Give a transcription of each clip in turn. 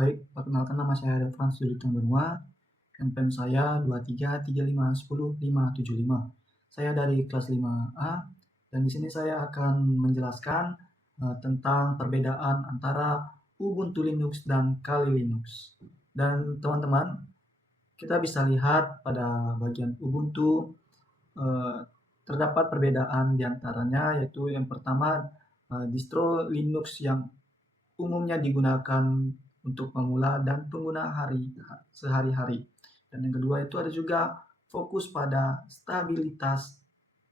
Baik, perkenalkan nama saya Frans Juliton Benua, NPM saya 2335100575. Saya dari kelas 5A dan di sini saya akan menjelaskan tentang perbedaan antara Ubuntu Linux dan Kali Linux. Dan teman-teman, kita bisa lihat pada bagian Ubuntu terdapat perbedaan diantaranya, yaitu yang pertama distro Linux yang umumnya digunakan untuk pemula dan pengguna sehari-hari. Dan yang kedua itu ada juga fokus pada stabilitas,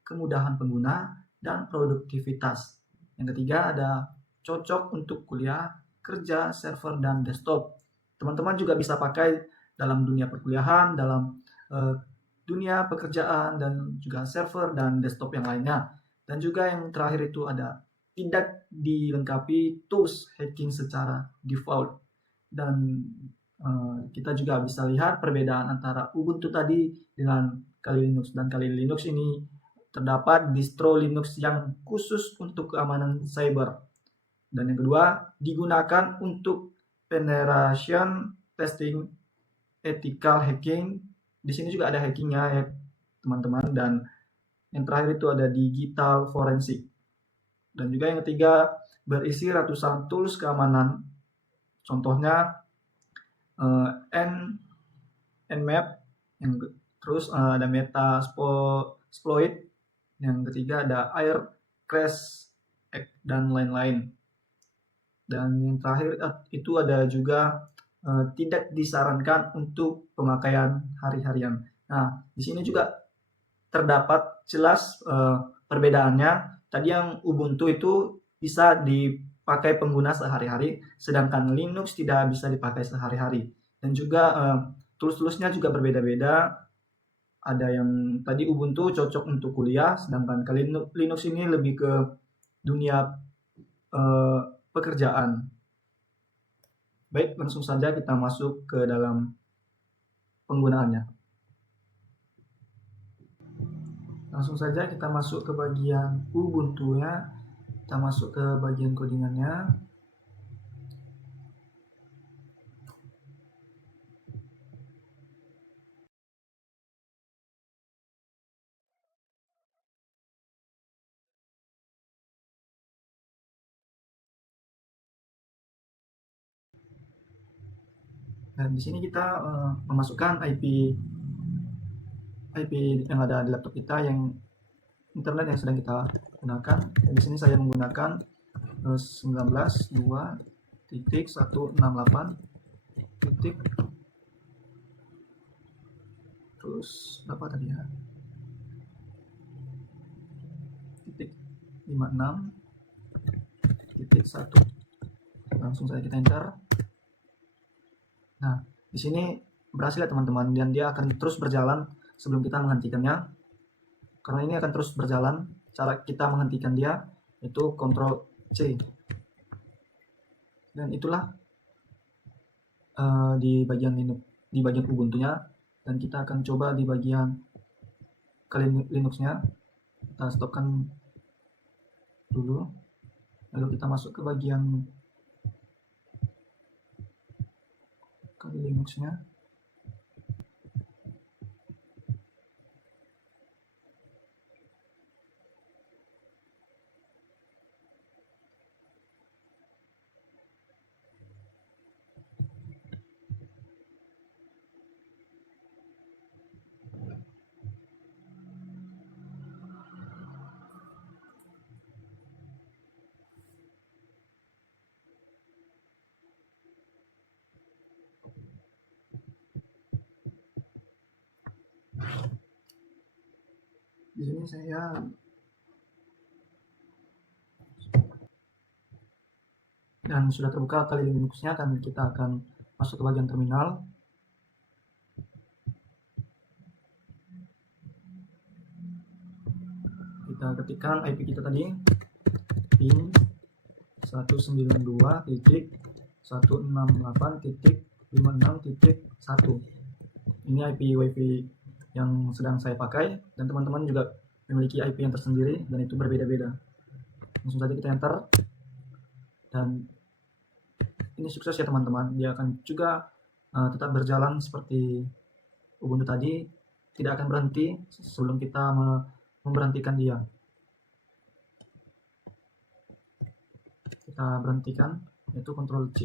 kemudahan pengguna, dan produktivitas. Yang ketiga ada cocok untuk kuliah, kerja, server, dan desktop. Teman-teman juga bisa pakai dalam dunia perkuliahan, dalam dunia pekerjaan, dan juga server dan desktop yang lainnya. Dan juga yang terakhir itu ada tidak dilengkapi tools hacking secara default. Dan kita juga bisa lihat perbedaan antara Ubuntu tadi dengan Kali Linux. Dan Kali Linux ini terdapat distro Linux yang khusus untuk keamanan cyber. Dan yang kedua, digunakan untuk penetration testing, ethical hacking. Di sini juga ada hackingnya ya teman-teman. Dan yang terakhir itu ada digital forensik. Dan juga yang ketiga, berisi ratusan tools keamanan. Contohnya Nmap, yang terus ada Metasploit, yang ketiga ada Air Crash dan lain-lain. Dan yang terakhir itu ada juga tidak disarankan untuk pemakaian hari-harian. Nah, di sini juga terdapat jelas perbedaannya. Tadi yang Ubuntu itu bisa dipakai pengguna sehari-hari, sedangkan Linux tidak bisa dipakai sehari-hari. Dan juga tools-toolsnya juga berbeda-beda. Ada yang tadi Ubuntu cocok untuk kuliah, sedangkan Linux ini lebih ke dunia pekerjaan. Baik, langsung saja kita masuk ke dalam penggunaannya. Langsung saja kita masuk ke bagian Ubuntu-nya. Kita masuk ke bagian codingannya. Dan di sini kita memasukkan IP yang ada di laptop kita, yang internet yang sedang kita gunakan. Dan di sini saya menggunakan 19.2.168. Terus berapa tadi ya? Titik 56.1. Langsung saja kita enter. Nah, di sini berhasil ya teman-teman, dan dia akan terus berjalan sebelum kita menghentikannya. Karena ini akan terus berjalan, cara kita menghentikan dia itu Ctrl C. Dan itulah di bagian Ubuntu-nya. Dan kita akan coba di bagian Kali Linux-nya. Kita stopkan dulu, lalu kita masuk ke bagian Kali Linux-nya. Di sini saya dan sudah terbuka Kali Linux-nya, dan kita akan masuk ke bagian terminal. Kita ketikkan IP kita tadi, pin 192.168.56.1. Ini IP WiFi yang sedang saya pakai, dan teman-teman juga memiliki IP yang tersendiri dan itu berbeda-beda. Langsung saja kita enter, dan ini sukses ya teman-teman. Dia akan juga tetap berjalan seperti Ubuntu tadi, tidak akan berhenti sebelum kita memberhentikan dia. Kita berhentikan, yaitu Ctrl C.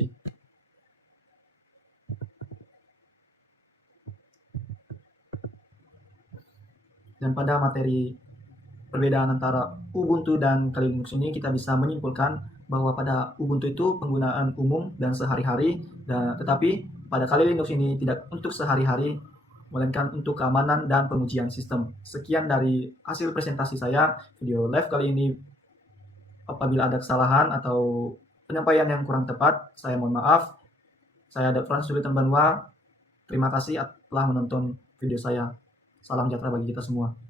Dan pada materi perbedaan antara Ubuntu dan Kali Linux ini, kita bisa menyimpulkan bahwa pada Ubuntu itu penggunaan umum dan sehari-hari, tetapi pada Kali Linux ini tidak untuk sehari-hari, melainkan untuk keamanan dan pengujian sistem. Sekian dari hasil presentasi saya, video live kali ini. Apabila ada kesalahan atau penyampaian yang kurang tepat, saya mohon maaf. Saya Frans Julitan Banua. Terima kasih telah menonton video saya. Salam sejahtera bagi kita semua.